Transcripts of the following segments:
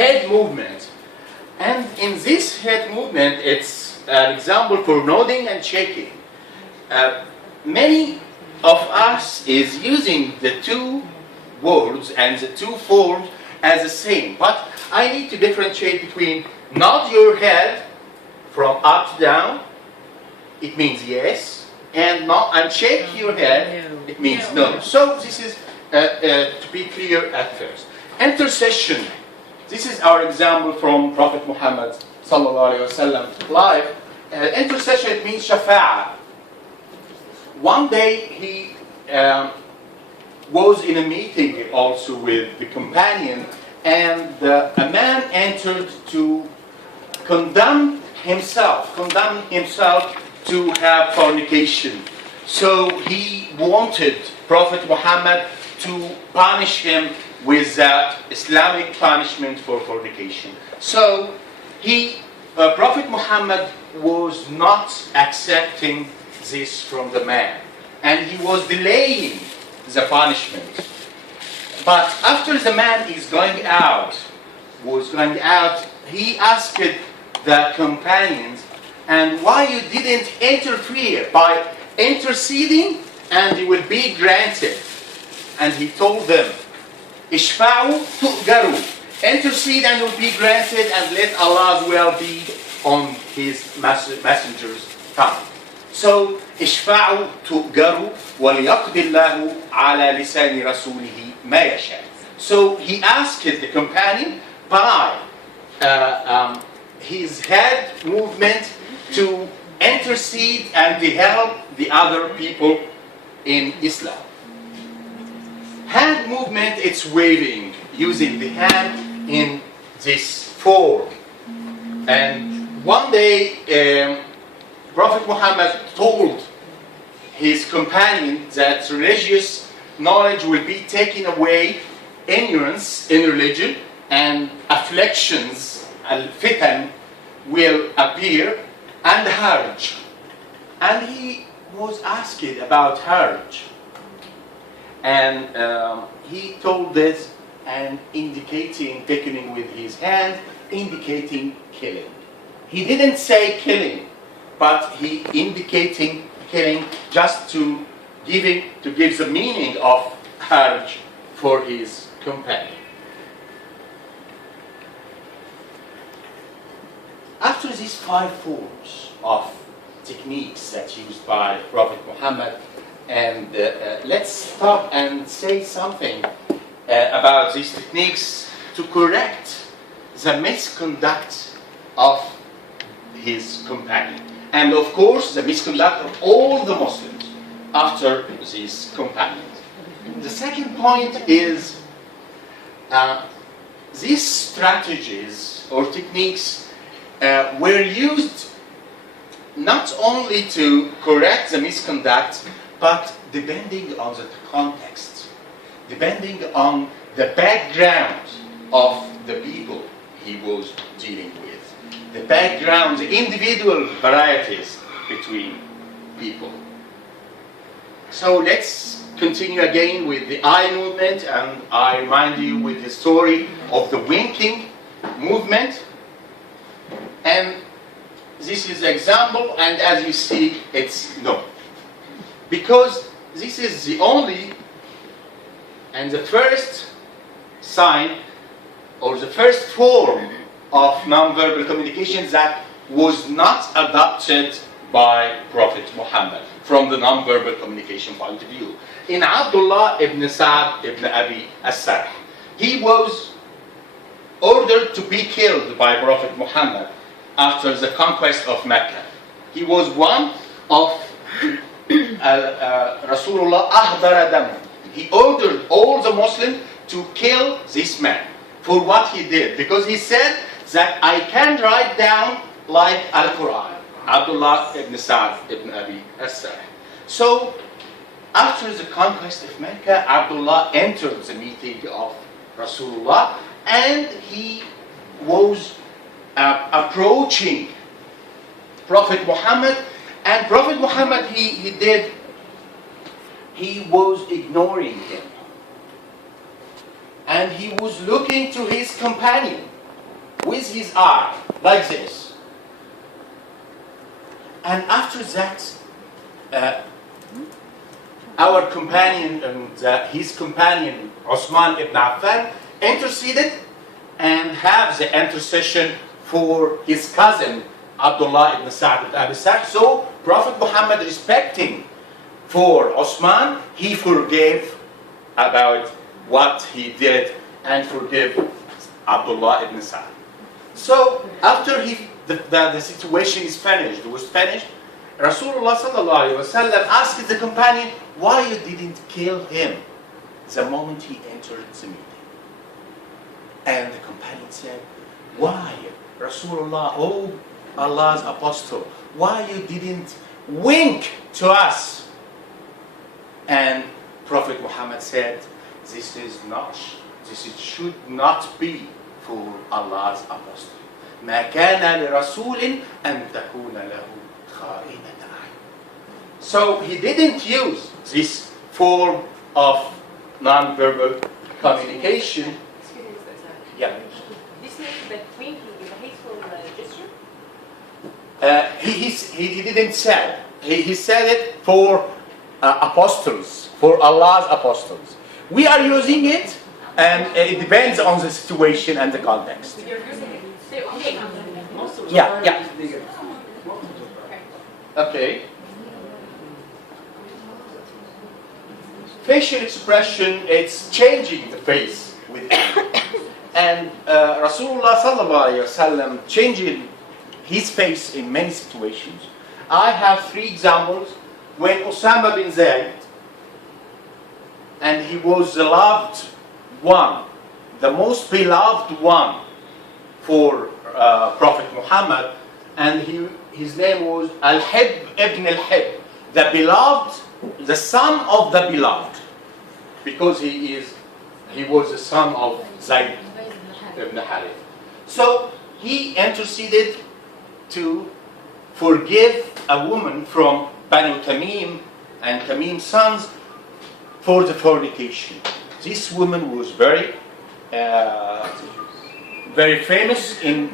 head movement. And in this head movement, it's an example for nodding and shaking. Many of us is using the two words and the two forms as the same, but I need to differentiate between nod your head from up to down, it means yes, and not, and shake your head, it means no. So this is to be clear at first. Intercession. This is our example from Prophet Muhammad sallallahu alaihi wasallam life. Intercession, it means shafa'a. One day he was in a meeting also with the companion, and a man entered to condemn himself to have fornication. So he wanted Prophet Muhammad to punish him with that Islamic punishment for fornication. So Prophet Muhammad was not accepting this from the man, and he was delaying the punishment. But after the man was going out, he asked the companions, and why you didn't interfere by interceding, and it will be granted. And he told them, Ishfa'u tu'garu, intercede and will be granted, and let Allah's will be on his messenger's tongue. So, Ishfa'u tu'garu وَلِيَقْضِ اللَّهُ عَلَى لِسَانِ رَسُولِهِ مَا يَشَاءُ. So he asked the companion by his head movement to intercede and to help the other people in Islam. Hand movement, it's waving, using the hand in this form. And one day, Prophet Muhammad told his companion that religious knowledge will be taken away, ignorance in religion, and afflictions, al-fitan, will appear, and Hajj. And he was asked about Hajj. And he told this and indicating, beckoning with his hand, indicating killing. He didn't say killing, but he indicating killing just to give the meaning of Hajj for his companion. After these 5 forms of techniques that used by Prophet Muhammad, and let's stop and say something about these techniques to correct the misconduct of his companion, and of course the misconduct of all the Muslims after these companions. The second point is these strategies or techniques were used not only to correct the misconduct, but depending on the context, depending on the background of the people he was dealing with, the background, the individual varieties between people. So let's continue again with the eye movement, and I remind you with the story of the winking movement. And this is the example, and as you see, it's no. Because this is the only and the first sign or the first form of non-verbal communication that was not adopted by Prophet Muhammad from the non-verbal communication point of view. In Abdullah ibn Sa'd ibn Abi as-Sarh, he was ordered to be killed by Prophet Muhammad after the conquest of Mecca. He was one of Rasulullah ahdara damu. He ordered all the Muslims to kill this man for what he did, because he said that I can write down like Al-Quran. Abdullah ibn Sa'd ibn Abi as-Sarh. So after the conquest of Mecca, Abdullah entered the meeting of Rasulullah, and he was approaching Prophet Muhammad, and Prophet Muhammad he was ignoring him, and he was looking to his companion, with his eye, like this. And after that, our companion and his companion, Osman ibn Affan, interceded and have the intercession for his cousin, Abdullah ibn Sa'd ibn Abi Sa'd. So Prophet Muhammad, respecting for Osman, he forgave about what he did and forgive Abdullah ibn Sa'd. So after the situation was finished, Rasulullah sallallahu alaihi wasallam asked the companion, why you didn't kill him the moment he entered the meeting? And the companion said, why, Rasulullah, oh Allah's apostle, why you didn't wink to us? And Prophet Muhammad said, this should not be for Allah's apostle. ما كان لرسول أن تكون له خائنة أعين. So he didn't use this form of non-verbal communication. Excuse me, sir. Yeah. This means that winking is a hateful gesture? He didn't say. He said it for apostles, for Allah's apostles. We are using it, and it depends on the situation and the context. You're using it. Say, okay. Yeah. Okay. Facial expression, it's changing the face with it. And Rasulullah sallallahu alaihi wasallam changing his face in many situations. I have 3 examples. When Osama bin Zayd, and he was the loved one, the most beloved one for Prophet Muhammad, and his name was Al-Hib ibn Al-Hib, the beloved, the son of the beloved, because he was the son of Zayd ibn Harith. So he interceded to forgive a woman from Banu Tamim and Tamim's sons for the fornication. This woman was very famous in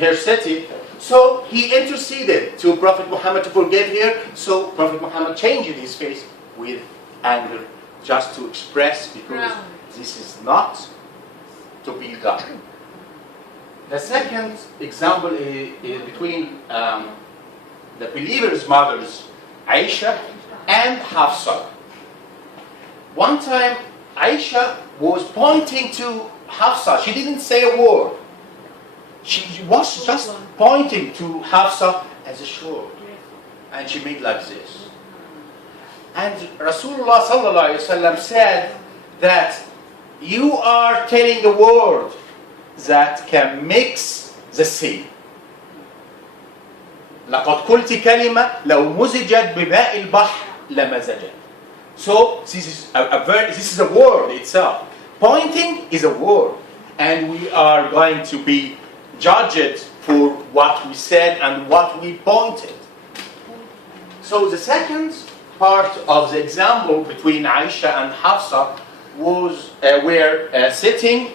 her city. So he interceded to Prophet Muhammad to forgive her. So Prophet Muhammad changed his face with anger, just to express, because this is not to be done. The second example is between the believers' mothers, Aisha and Hafsa. One time, Aisha was pointing to Hafsa. She didn't say a word. She was just pointing to Hafsa as a sword. And she made like this. And Rasulullah sallallahu alaihi wasallam said that you are telling a word that can mix the sea. لقد قلت كلمة لو مزجت بماء البحر لمزجت. So this is a word itself. Pointing is a word, and we are going to be judged for what we said and what we pointed. So the second part of the example between Aisha and Hafsa was where sitting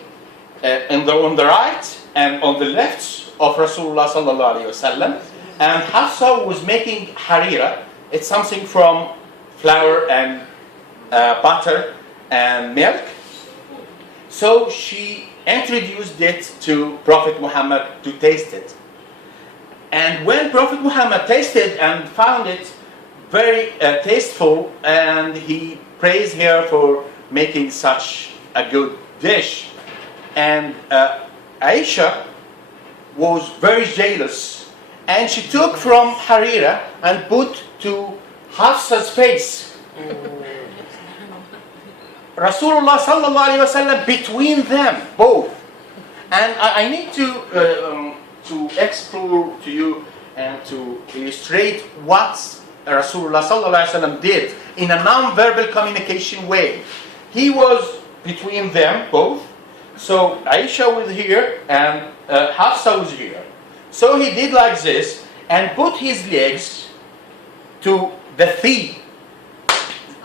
on the right and on the left of Rasulullah sallallahu alaihi wasallam, and Hafsa was making harira. It's something from flour and butter and milk. So she introduced it to Prophet Muhammad to taste it. And when Prophet Muhammad tasted and found it very tasteful, and he praised her for making such a good dish. And Aisha was very jealous, and she took from harira and put to Hafsa's face. Rasulullah sallallahu alaihi wasallam between them both. And I need to explore to you and to illustrate what Rasulullah sallallahu alaihi wasallam did in a non-verbal communication way. He was between them both. So Aisha was here and Hafsa was here. So he did like this and put his legs to the thigh,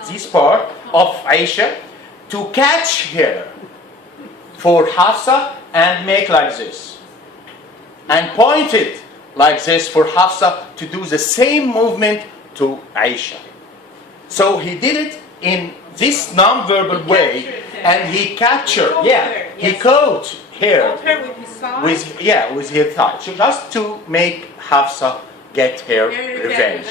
this part of Aisha, to catch her for Hafsa and make like this. And point it like this for Hafsa to do the same movement to Aisha. So he did it in this non-verbal way, and he captured, he caught her with his side. with his thigh. So just to make Hafsa get her revenge.